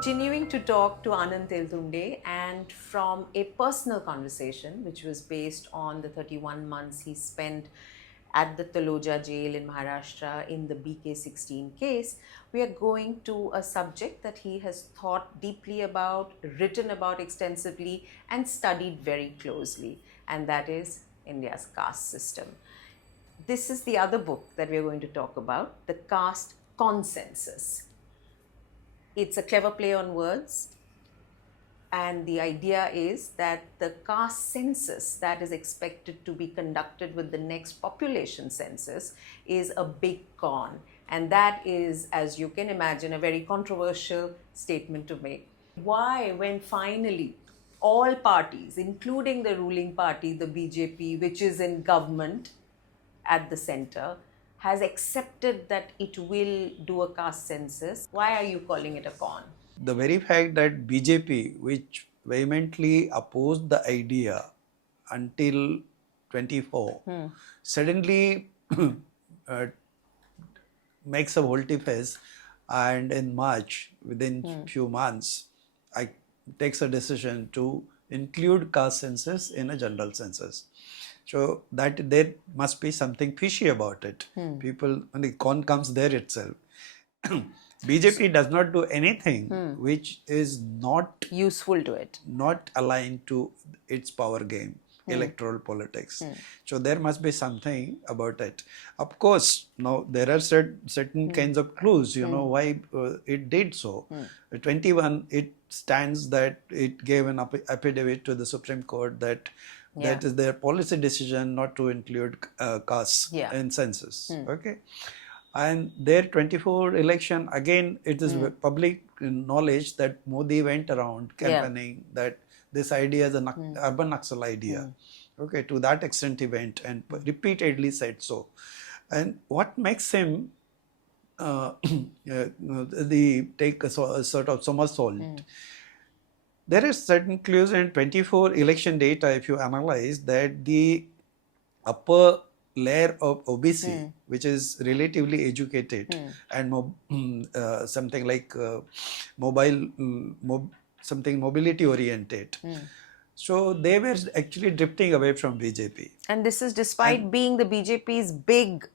continuing to talk to Anand Teltumbde, and from a personal conversation which was based on the 31 months he spent at the Taloja jail in Maharashtra in the BK16 case, we are going to a subject that he has thought deeply about, written about extensively, and studied very closely, and that is India's caste system. This is the other book that we are going to talk about, the Caste Con Census. It's a clever play on words, and the idea is that the caste census that is expected to be conducted with the next population census is a big con, and that is, as you can imagine, a very controversial statement to make. Why, when finally all parties, including the ruling party, the BJP, which is in government at the center, has accepted that it will do a caste census, why are you calling it a con? The very fact that BJP, which vehemently opposed the idea until 24, suddenly makes a volte-face, and in March, within few months, takes a decision to include caste census in a general census. So that there must be something fishy about it. People, when the con comes there itself. BJP does not do anything which is not useful to it, not aligned to its power game, electoral politics. So there must be something about it. Of course, now there are certain kinds of clues, you know, why it did so. 21, it stands that it gave an affidavit to the Supreme Court that that is their policy decision not to include castes in census. Okay. And their 24 election, again, it is public knowledge that Modi went around campaigning that this idea is an urban Naxal idea. Okay, to that extent he went and repeatedly said so. And what makes him take a sort of somersault? There are certain clues in 24 election data, if you analyze that the upper layer of OBC, which is relatively educated and something like something mobility oriented. So they were actually drifting away from BJP. And this is despite being the BJP's big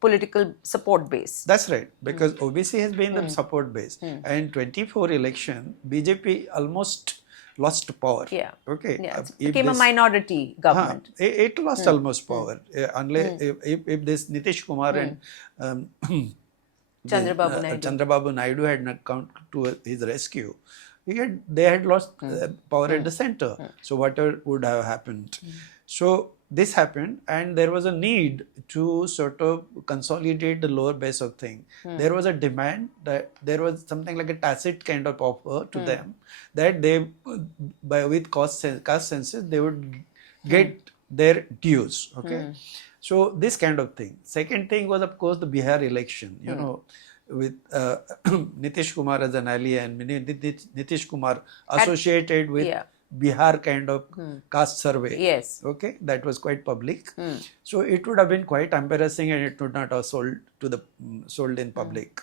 political support base. That's right, because OBC has been the support base. And 24 election, BJP almost lost power. Yeah. Okay. Yeah, it became a minority government. It lost almost power. Unless if this Nitish Kumar and Chandrababu Naidu had not come to his rescue, they had lost power at the center. So whatever would have happened. So this happened, and there was a need to sort of consolidate the lower base of thing. There was a demand that there was something like a tacit kind of offer to them that they, with caste census, they would get their dues. Okay, so this kind of thing. Second thing was, of course, the Bihar election. You know, with Nitish Kumar as an ally and Nitish Kumar associated with Bihar kind of caste survey. Yes. Okay, that was quite public. So it would have been quite embarrassing, and it would not have sold in public.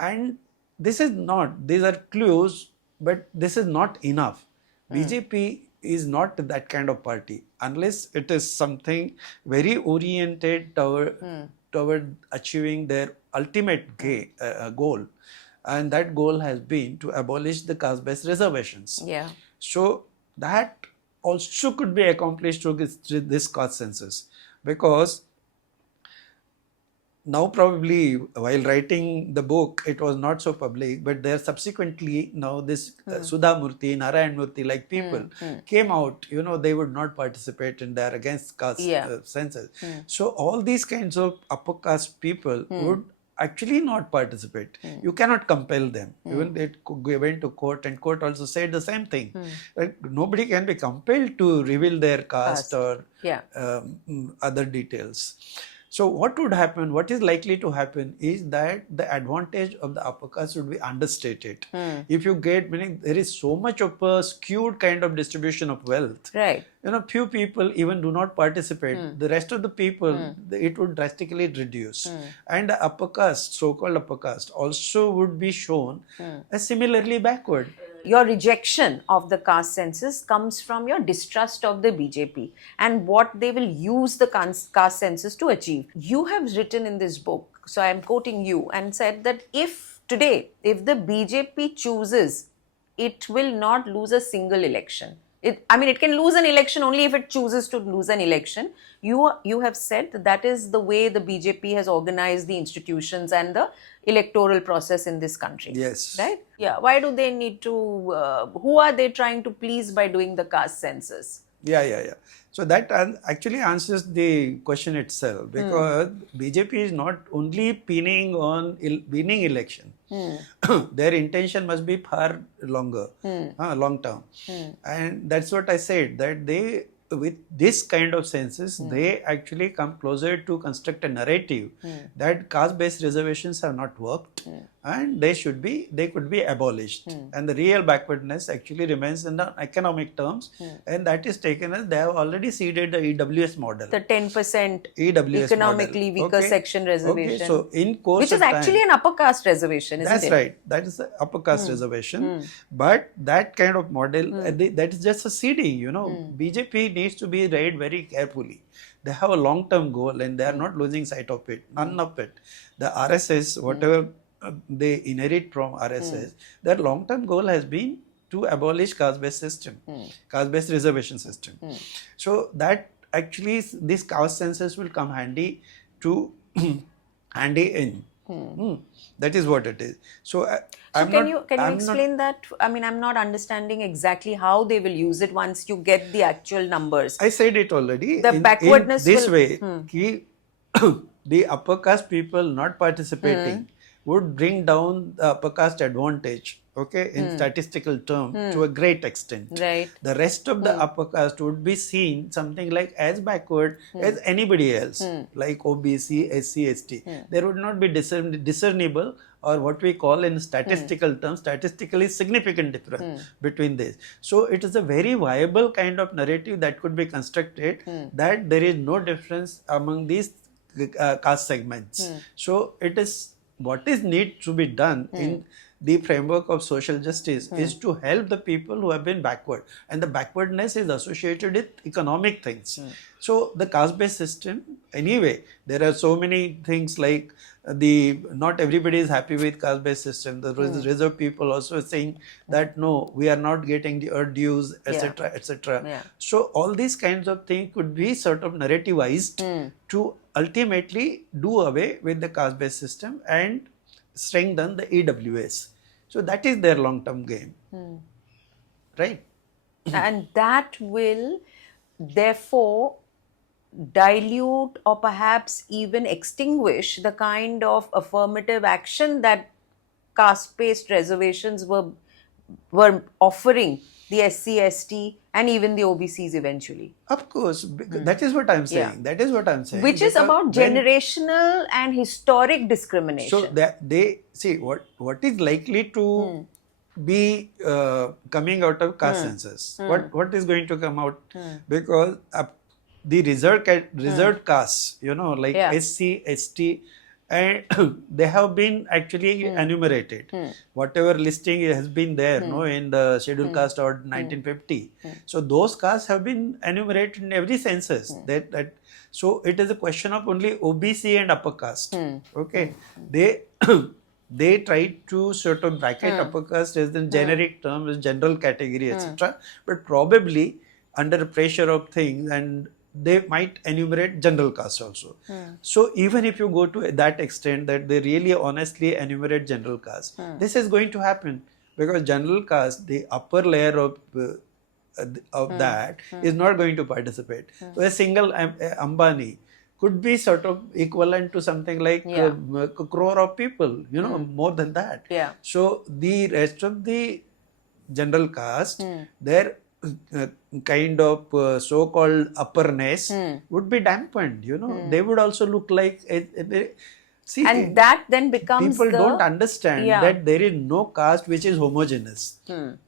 And this is not; these are clues, but this is not enough. BJP is not that kind of party unless it is something very oriented toward achieving their ultimate goal, and that goal has been to abolish the caste-based reservations. Yeah. So that also could be accomplished through this caste census, because now probably while writing the book it was not so public, but there subsequently now this Sudha Murthy, Narayan Murthy like people came out, you know, they would not participate and they are against caste census. So all these kinds of upper caste people would actually not participate. You cannot compel them. Even they went to court, and court also said the same thing. Like, nobody can be compelled to reveal their caste or other details. So what would happen, what is likely to happen is that the advantage of the upper caste would be understated. If you get, meaning there is so much of a skewed kind of distribution of wealth. Right. Few people even do not participate. The rest of the people, it would drastically reduce. And the upper caste, so-called upper caste, also would be shown as similarly backward. Your rejection of the caste census comes from your distrust of the BJP and what they will use the caste census to achieve. You have written in this book, so I am quoting you, and said that if the BJP chooses, it will not lose a single election. It can lose an election only if it chooses to lose an election. You have said that is the way the BJP has organized the institutions and the electoral process in this country. Yes. Right? Yeah. Why do they need to, who are they trying to please by doing the caste census? Yeah. So that actually answers the question itself, because BJP is not only pinning on winning election. Their intention must be far longer, long term. And that's what I said, that they, with this kind of census, they actually come closer to construct a narrative that caste-based reservations have not worked and they could be abolished. And the real backwardness actually remains in the economic terms, and that is taken as they have already seeded the EWS model. The 10% EWS economically model. weaker section reservation. Okay. So in course which is actually an upper caste reservation, isn't it? That's right. That is the upper caste reservation. But that kind of model, that is just a seeding, BJP needs to be read very carefully. They have a long-term goal and they are not losing sight of it, none of it. The RSS, whatever they inherit from RSS, their long-term goal has been to abolish caste-based system, caste-based reservation system. So that actually, this caste census will come handy in. That is what it is. So can you explain that? I'm not understanding exactly how they will use it once you get the actual numbers. I said it already. The backwardness in this way, the upper caste people not participating would bring down the upper caste advantage, in statistical term to a great extent. Right. The rest of the upper caste would be seen something like as backward as anybody else, like OBC, SC, ST. There would not be discernible, or what we call in statistical terms, statistically significant difference between this. So it is a very viable kind of narrative that could be constructed that there is no difference among these caste segments. So it is what is need to be done in the framework of social justice is to help the people who have been backward, and the backwardness is associated with economic things. So the caste-based system, anyway, there are so many things like not everybody is happy with caste-based system. The reserve people also saying that no, we are not getting the dues, etc., etc. Yeah. So all these kinds of things could be sort of narrativized to ultimately do away with the caste-based system and strengthen the EWS. So that is their long-term game, right? And that will therefore dilute or perhaps even extinguish the kind of affirmative action that caste-based reservations were offering the SC, ST and even the OBCs eventually. Of course, that is what I'm saying. Yeah. That is what I'm saying. Which is about generational and historic discrimination. So that they see what is likely to be coming out of caste census. What is going to come out? Because the reserved castes, like SC, ST, and they have been actually enumerated. Whatever listing has been there, in the Scheduled Caste Order 1950. So those castes have been enumerated in every census. So it is a question of only OBC and upper caste. Okay, they try to sort of bracket upper caste as the generic term, as general category, etc. But probably under pressure of things, and they might enumerate general caste also. So even if you go to that extent that they really honestly enumerate general caste, this is going to happen, because general caste, the upper layer of that is not going to participate. So a single Ambani could be sort of equivalent to something like a crore of people, more than that. Yeah. So the rest of the general caste, their kind of so-called upperness would be dampened. They would also look like see, and that then becomes people the don't understand that there is no caste which is homogeneous.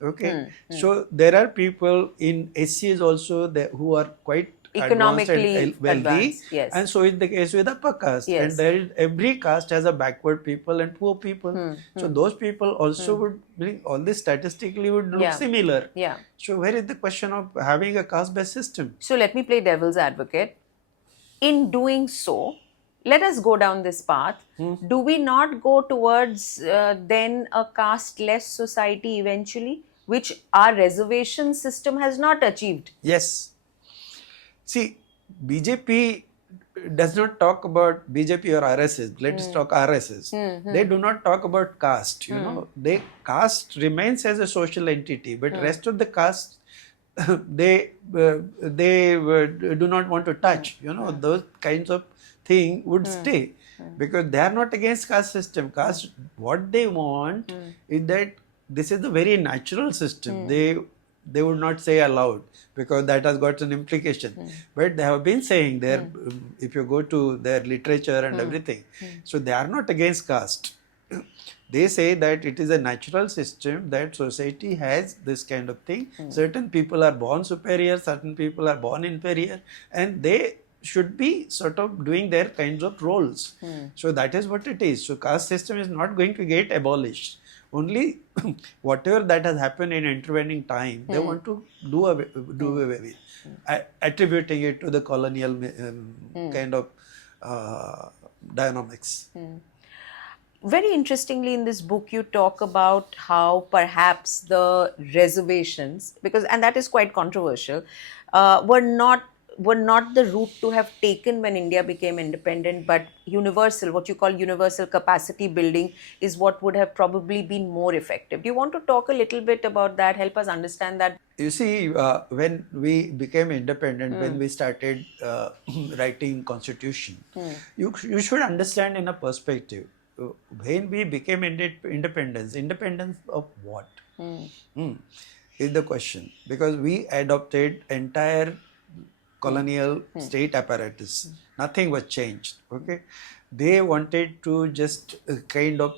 Okay, so there are people in SCs also who are quite economically advanced and wealthy, advanced, yes. and so is the case with upper caste. Yes. And there is, every caste has a backward people and poor people. So those people also would bring all this statistically would look similar. Yeah. So where is the question of having a caste-based system? So let me play devil's advocate. In doing so, let us go down this path. Do we not go towards then a caste-less society eventually, which our reservation system has not achieved? Yes. See, BJP does not talk about BJP or RSS. Let's talk RSS. They do not talk about caste. Caste remains as a social entity, but rest of the caste they do not want to touch. Those kinds of thing would stay because they are not against caste system. Caste, what they want is that this is the very natural system. They would not say aloud because that has got an implication. But they have been saying there, if you go to their literature and everything, so they are not against caste. They say that it is a natural system, that society has this kind of thing. Certain people are born superior, certain people are born inferior, and they should be sort of doing their kinds of roles. So that is what it is. So caste system is not going to get abolished. Only whatever that has happened in intervening time, they want to do away with, attributing it to the colonial kind of dynamics. Very interestingly, in this book, you talk about how perhaps the reservations, and that is quite controversial, were not the route to have taken when India became independent, but universal, what you call universal capacity building, is what would have probably been more effective. Do you want to talk a little bit about that? Help us understand that. You see, when we became independent, when we started writing constitution, you should understand in a perspective. When we became independence of what? Is the question. Because we adopted entire colonial state apparatus. Nothing was changed. Okay, they wanted to just kind of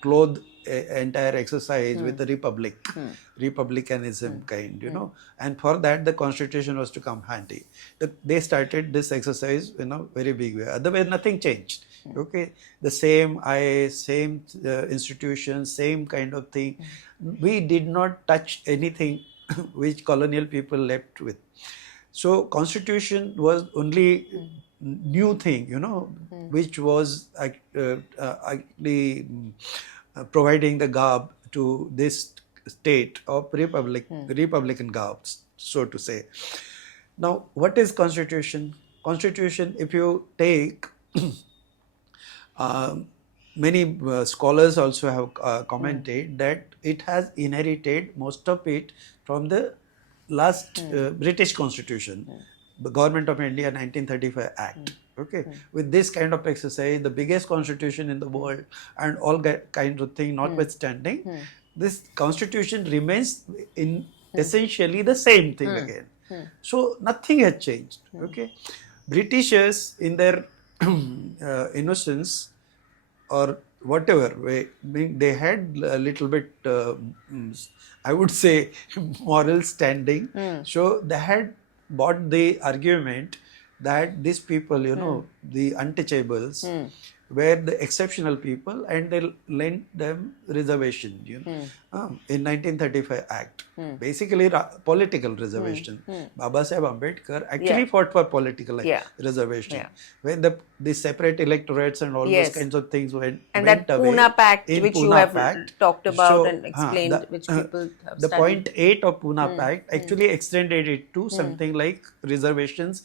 clothe entire exercise with the republicanism kind, and for that the constitution was to come handy. They started this exercise in a very big way. Otherwise, nothing changed. Okay, the same same institutions, same kind of thing. We did not touch anything which colonial people left with. So constitution was only new thing, which was actually providing the garb to this state of republican garbs, so to say. Now, what is constitution? Constitution, if you take many scholars also have commented that it has inherited most of it from the last British Constitution, the Government of India 1935 Act. Okay, with this kind of exercise, the biggest constitution in the world and all kinds of things notwithstanding, this constitution remains in essentially the same thing again. So nothing has changed. Okay, Britishers in their innocence or whatever way, they had a little bit, I would say, moral standing. So they had bought the argument that these people, the untouchables, were the exceptional people, and they lent them reservation, in 1935 Act. Basically, political reservation. Baba Saheb Ambedkar actually fought for political reservation. When the separate electorates and all those kinds of things went and that away. Pune Pact, which Pune you have Pact, talked about and explained, which people have the studied. point 8 of Pune Pact actually extended it to something like reservations.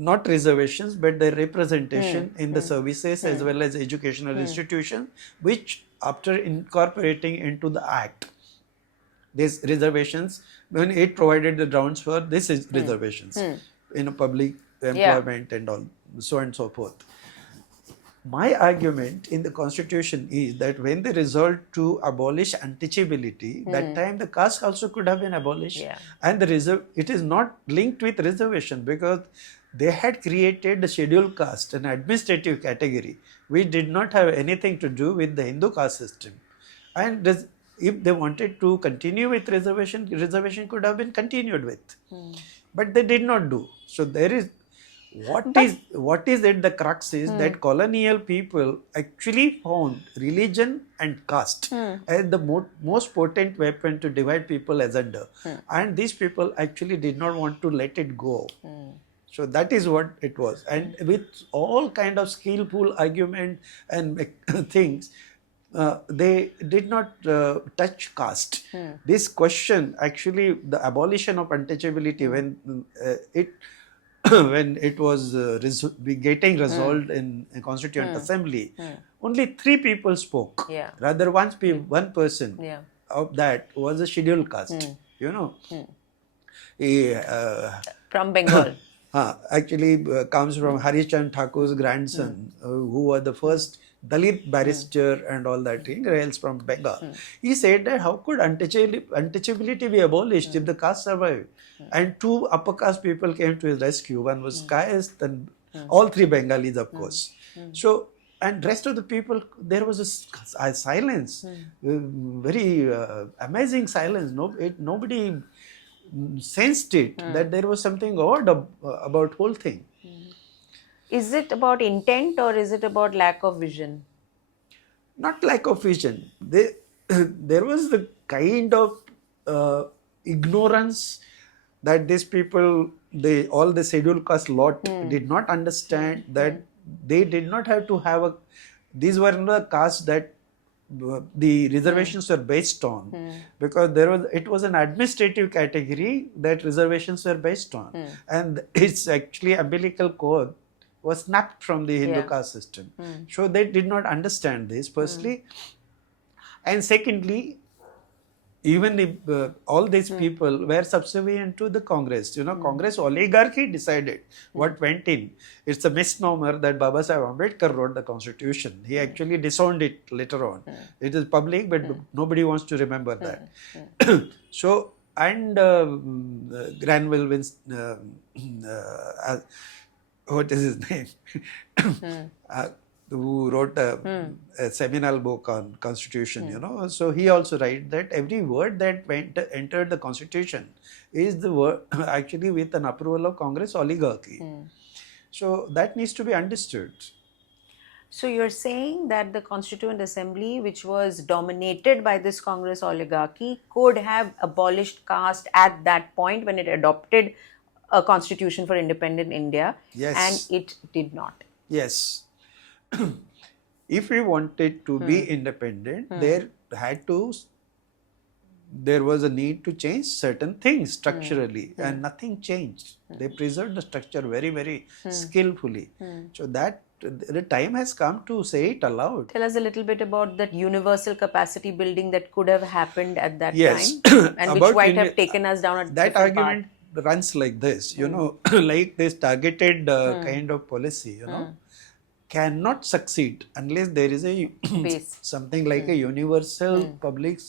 Not reservations, but the representation in the services as well as educational institutions, which after incorporating into the Act, these reservations, when it provided the grounds for this is reservations in a public employment and all, so on and so forth. My argument in the constitution is that when they resolved to abolish untouchability, that time the caste also could have been abolished. Yeah. And it is not linked with reservation because they had created the scheduled caste, an administrative category, which did not have anything to do with the Hindu caste system. And if they wanted to continue with reservation could have been continued with. But they did not do. So there is what is at the crux is that colonial people actually found religion and caste as the most potent weapon to divide people asunder. And these people actually did not want to let it go. So that is what it was. And with all kind of skillful argument and things, they did not touch caste. This question, actually, the abolition of untouchability, when it was getting resolved in Constituent Assembly, only 3 people spoke. Yeah. Rather, one person Yeah. of that was a scheduled caste. You know, he, From Bengal. actually comes from Harishchandra Thakur's grandson, who was the first Dalit barrister and all that thing, hails from Bengal. He said that how could untouchability be abolished if the caste survived? And 2 upper caste people came to his rescue. One was caste and all 3 Bengalis, of course. So, and rest of the people, there was a silence, very amazing silence. Nobody sensed it that there was something odd about whole thing. Is it about intent or is it about lack of vision? Not lack of vision. There was the kind of ignorance that these people, all the scheduled caste lot did not understand that they did not have to have these were not the castes that the reservations were based on, because it was an administrative category that reservations were based on, and its actually umbilical cord was snapped from the Hindu caste system. So they did not understand this firstly, and secondly, even if all these people were subservient to the Congress, Congress oligarchy decided what went in. It's a misnomer that Baba Sahib Ambedkar wrote the constitution. He actually disowned it later on. It is public, but nobody wants to remember that. So, and Granville what is his name? Who wrote a seminal book on constitution, So he also writes that every word that entered the constitution is the word actually with an approval of Congress oligarchy. So that needs to be understood. So you're saying that the Constituent Assembly, which was dominated by this Congress oligarchy, could have abolished caste at that point when it adopted a constitution for independent India, and it did not. Yes. If we wanted to be independent, there was a need to change certain things structurally, and nothing changed. They preserved the structure very, very skillfully. So that the time has come to say it aloud. Tell us a little bit about that universal capacity building that could have happened at that time, and which might have taken us down a that different argument path. Runs like this, like this targeted kind of policy, cannot succeed unless there is a something like a universal public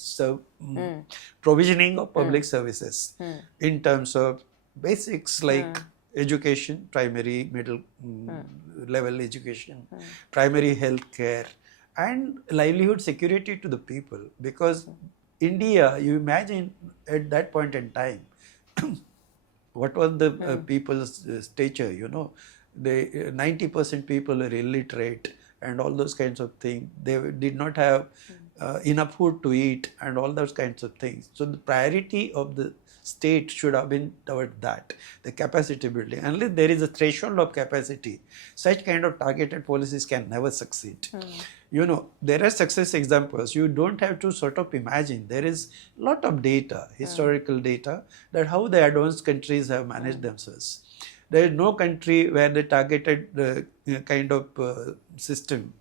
provisioning of public services in terms of basics like education, primary, middle level education, primary health care, and livelihood security to the people. Because India, you imagine at that point in time, what was the people's stature, 90% people were illiterate and all those kinds of things. They did not have enough food to eat and all those kinds of things. So the priority of the state should have been toward that, the capacity building. Unless there is a threshold of capacity, such kind of targeted policies can never succeed. There are success examples. You don't have to sort of imagine. There is a lot of data, historical data, that how the advanced countries have managed themselves. There is no country where the targeted kind of system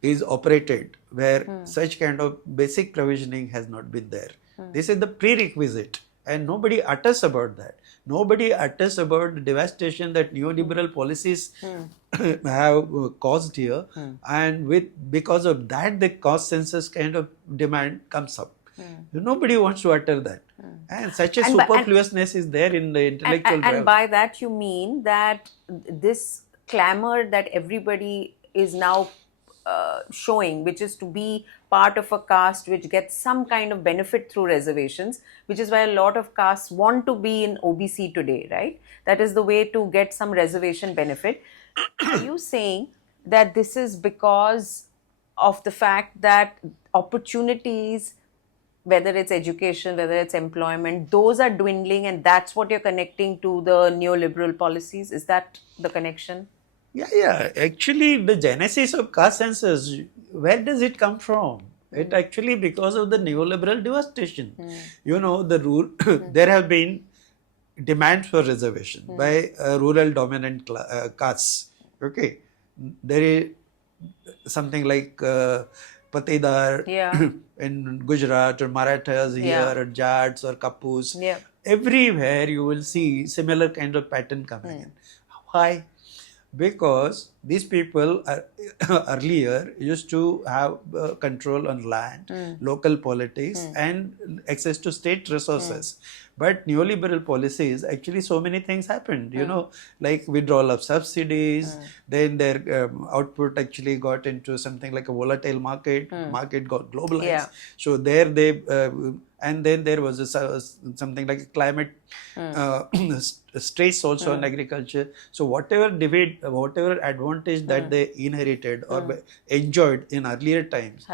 is operated where such kind of basic provisioning has not been there. This is the prerequisite, and nobody utters about that. Nobody utters about the devastation that neoliberal policies have caused here, and because of that the caste census kind of demand comes up. Nobody wants to utter that, and such a superfluousness is there in the intellectual realm. And by that you mean that this clamor that everybody is now showing, which is to be part of a caste which gets some kind of benefit through reservations, which is why a lot of castes want to be in OBC today, right? That is the way to get some reservation benefit. Are you saying that this is because of the fact that opportunities, whether it's education, whether it's employment, those are dwindling, and that's what you're connecting to the neoliberal policies? Is that the connection? Yeah. Actually, the genesis of caste census, where does it come from? It actually because of the neoliberal devastation. The rule, there have been demands for reservation by rural dominant castes. Okay, there is something like Patidar in Gujarat, or Marathas here, or Jats or Kapus. Everywhere you will see similar kind of pattern coming in. Why? Because these people earlier used to have control on land, local politics, and access to state resources. But neoliberal policies, actually so many things happened, like withdrawal of subsidies, then their output actually got into something like a volatile market, market got globalized. So there they, and then there was something like a climate stress also on agriculture. So whatever advantage that they inherited or enjoyed in earlier times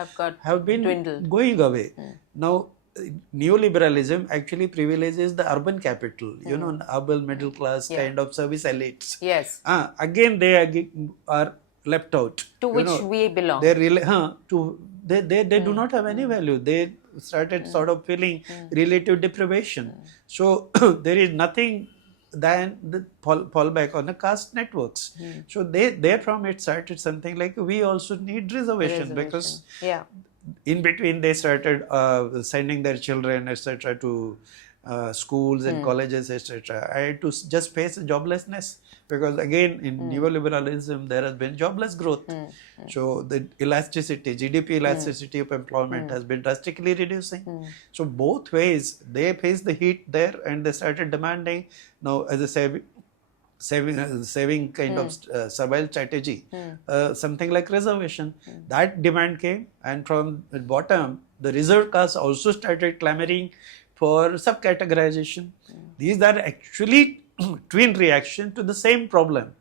have been dwindled, going away. Now, neoliberalism actually privileges the urban capital, urban middle class kind of service elites. Yes. Again, they are left out. To which we belong. They do not have any value. They started sort of feeling relative deprivation. So there is nothing than the fall back on the caste networks. So therefrom it started something like we also need reservations. Because in between they started sending their children etc. to schools and colleges etc. I had to just face joblessness, because again in neoliberalism there has been jobless growth. So the elasticity, GDP elasticity of employment has been drastically reducing. So both ways they faced the heat there, and they started demanding now as a saving kind of survival strategy, something like reservation. That demand came, and from the bottom the reserved caste also started clamoring for subcategorization. These are actually twin reaction to the same problem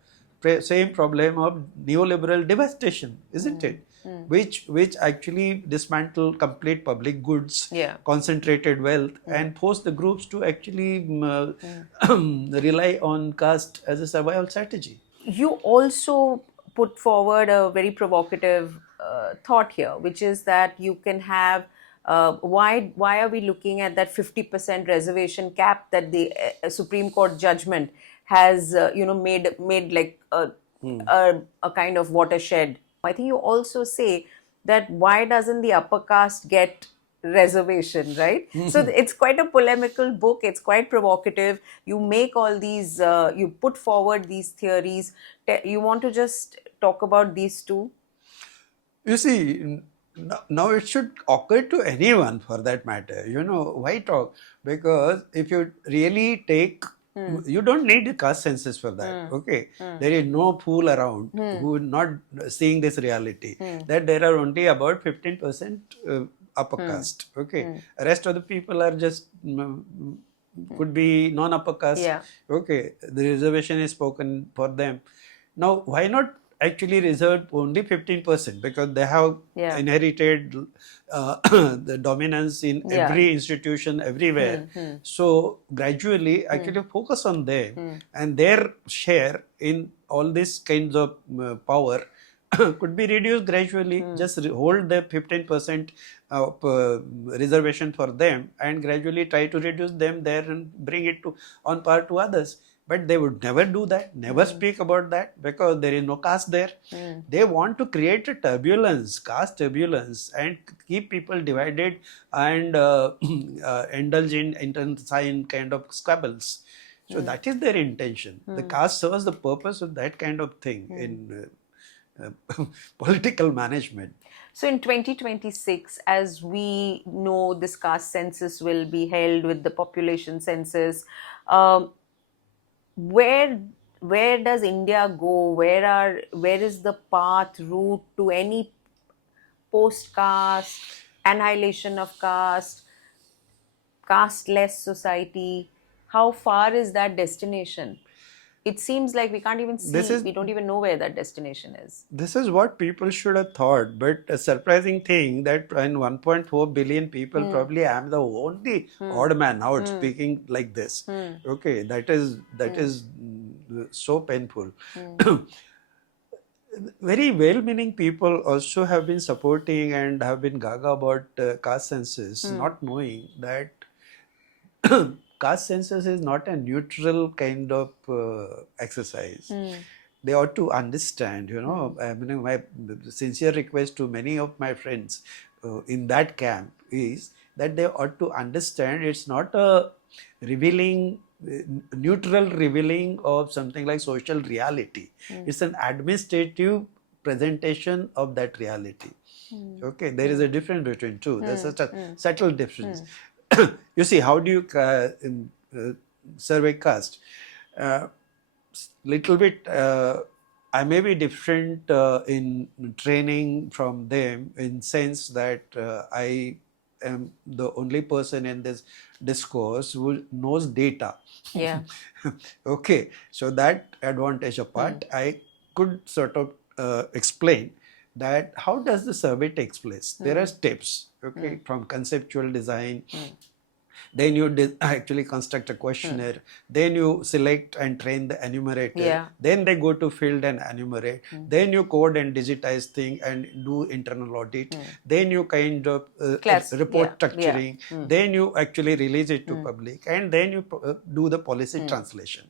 of neoliberal devastation, isn't it? Which actually dismantle complete public goods, concentrated wealth, and force the groups to actually rely on caste as a survival strategy. You also put forward a very provocative thought here, which is that you can have why are we looking at that 50% reservation cap that the Supreme Court judgment has made like a kind of watershed? I think you also say that why doesn't the upper caste get reservation, right? So it's quite a polemical book. It's quite provocative. You make all these, you put forward these theories. You want to just talk about these two? You see, now it should occur to anyone for that matter. Why talk? Because if you really take, you don't need a caste census for that. Okay, there is no fool around who is not seeing this reality, that there are only about 15% upper caste. Okay, rest of the people are just could be non-upper caste. Okay, the reservation is spoken for them. Now, why not actually reserved only 15%? Because they have inherited the dominance in every institution everywhere. So gradually actually focus on them, and their share in all these kinds of power could be reduced gradually. Just hold the 15% reservation for them, and gradually try to reduce them there and bring it on par to others. But they would never do that, never speak about that, because there is no caste there. They want to create a turbulence, caste turbulence, and keep people divided and indulge in internecine kind of squabbles. So that is their intention. The caste serves the purpose of that kind of thing in political management. So in 2026, as we know, this caste census will be held with the population census. Where does India go? Where is the path, route to any post-caste, annihilation of caste, caste-less society? How far is that destination? It seems like we can't even see, we don't even know where that destination is. This is what people should have thought, but a surprising thing that in 1.4 billion people, probably I am the only odd man out speaking like this. Okay, that is so painful. Very well-meaning people also have been supporting and have been gaga about caste census, not knowing that caste census is not a neutral kind of exercise. They ought to understand, I mean, my sincere request to many of my friends in that camp is that they ought to understand it's not a neutral revealing of something like social reality. It's an administrative presentation of that reality. Okay, there is a difference between two. There's such a subtle difference. You see, how do you survey caste? Little bit, I may be different in training from them, in sense that I am the only person in this discourse who knows data. Yeah. Okay, so that advantage apart, I could sort of explain that how does the survey takes place. There are steps, okay, from conceptual design. Then you actually construct a questionnaire. Then you select and train the enumerator. Yeah. Then they go to field and enumerate. Then you code and digitize thing and do internal audit. Then you kind of report structuring. Then you actually release it to public. And then you do the policy translation.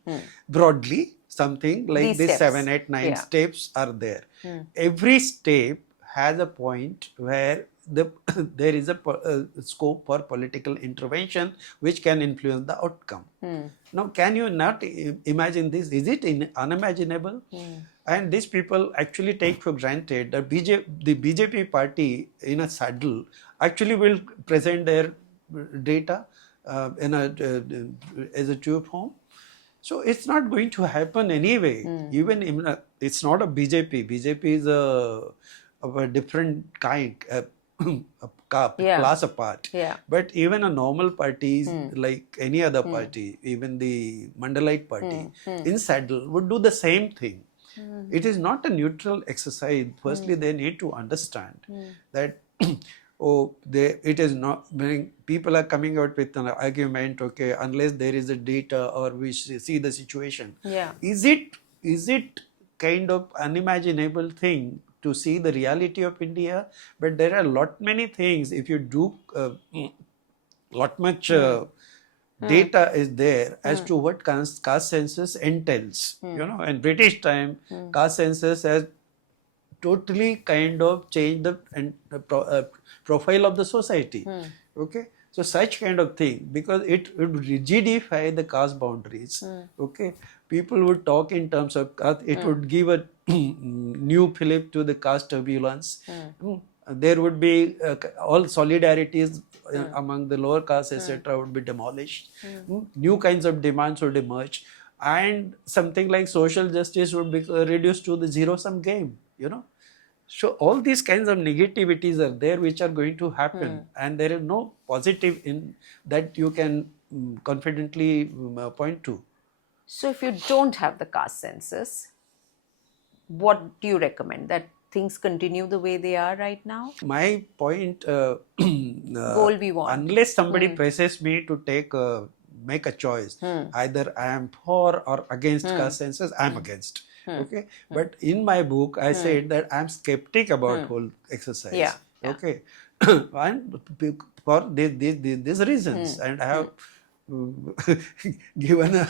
Broadly, something like these 7, 8, 9 steps are there. Every step has a point where there is a scope for political intervention which can influence the outcome. Now, can you not imagine this? Is it unimaginable? And these people actually take for granted that the BJP party in a saddle actually will present their data as a true form. So it's not going to happen anyway. Even it's not a BJP. BJP is of a different kind. Class apart. But even a normal party, like any other party, even the Mandalite party, in saddle would do the same thing. It is not a neutral exercise. Firstly, they need to understand that it is not. People are coming out with an argument. Okay, unless there is a data or we see the situation. Is it kind of unimaginable thing to see the reality of India? But there are many things. If you do much data is there as to what caste census entails. In British time, caste census has totally kind of changed the profile of the society. Okay, so such kind of thing, because it would rigidify the caste boundaries. Okay, people would talk in terms of caste. It would give a new fillip to the caste turbulence. There would be all solidarities among the lower caste, etc., would be demolished. New kinds of demands would emerge, and something like social justice would be reduced to the zero-sum game. So all these kinds of negativities are there which are going to happen, and there is no positive in that you can confidently point to. So if you don't have the caste census, what do you recommend? That things continue the way they are right now? My point, Goal we want. Unless somebody presses me to make a choice, either I am for or against caste census, I am against. Okay, but in my book I said that I am skeptic about whole exercise. Okay, and for these reasons, and I have given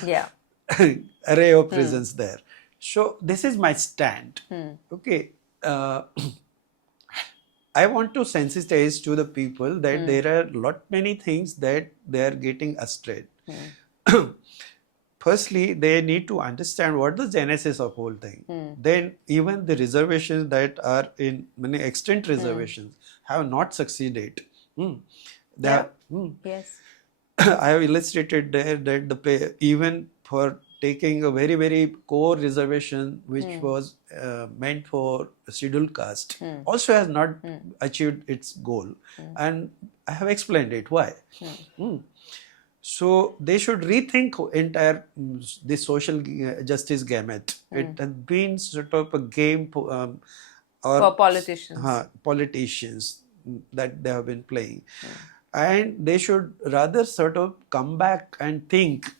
array of reasons there. So this is my stand. Okay. I want to sensitize to the people that there are many things that they are getting astray. Firstly, they need to understand what the genesis of whole thing. Then even the reservations that are in many extent reservations have not succeeded. They Yeah. have, Yes. I have illustrated there that even for taking a very, very core reservation which was meant for scheduled caste also has not achieved its goal. And I have explained it why. So they should rethink entire the social justice gamut. It has been sort of a game or For politicians. Politicians that they have been playing. And they should rather sort of come back and think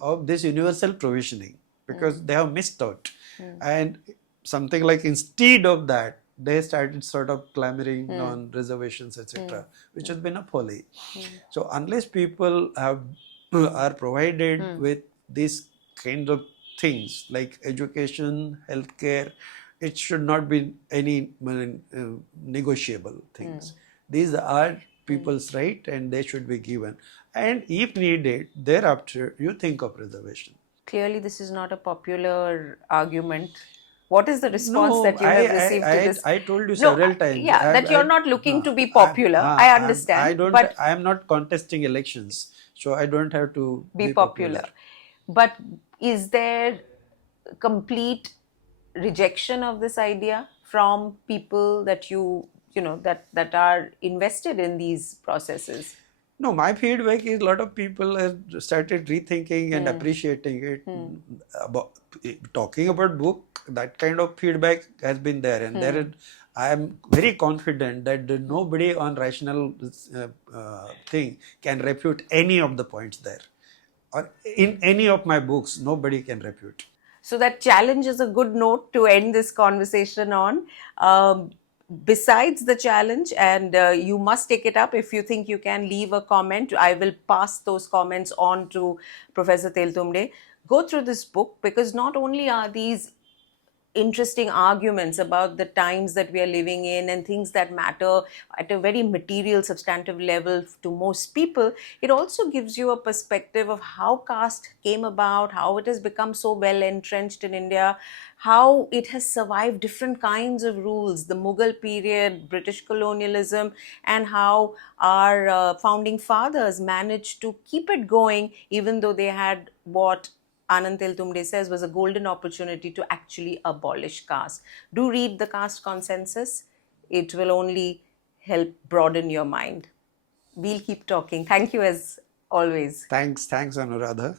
of this universal provisioning, because they have missed out. And something like instead of that, they started sort of clamoring on reservations, etc., which has been a folly. So unless people are provided with these kinds of things like education, healthcare, it should not be any negotiable things. These are people's right and they should be given. And if needed, thereafter, you think of reservation. Clearly, this is not a popular argument. What is the response that you have received to this? I told you several times. Yeah, that you're not looking to be popular. I understand. I am not contesting elections, so I don't have to be popular. But is there complete rejection of this idea from people that that are invested in these processes? No, my feedback is a lot of people have started rethinking and appreciating it. Talking about book, that kind of feedback has been there, and I am very confident that nobody on rational thing can refute any of the points there, or in any of my books, nobody can refute. So that challenge is a good note to end this conversation on. Besides the challenge, and you must take it up if you think you can, leave a comment. I will pass those comments on to Professor Teltumbde. Go through this book, because not only are these interesting arguments about the times that we are living in and things that matter at a very material, substantive level to most people, it also gives you a perspective of how caste came about, how it has become so well entrenched in India, how it has survived different kinds of rules, the Mughal period, British colonialism, and how our founding fathers managed to keep it going even though they had what Anand Teltumbde says was a golden opportunity to actually abolish caste. Do read the Caste Con Census. It will only help broaden your mind. We'll keep talking. Thank you as always. Thanks, Anuradha.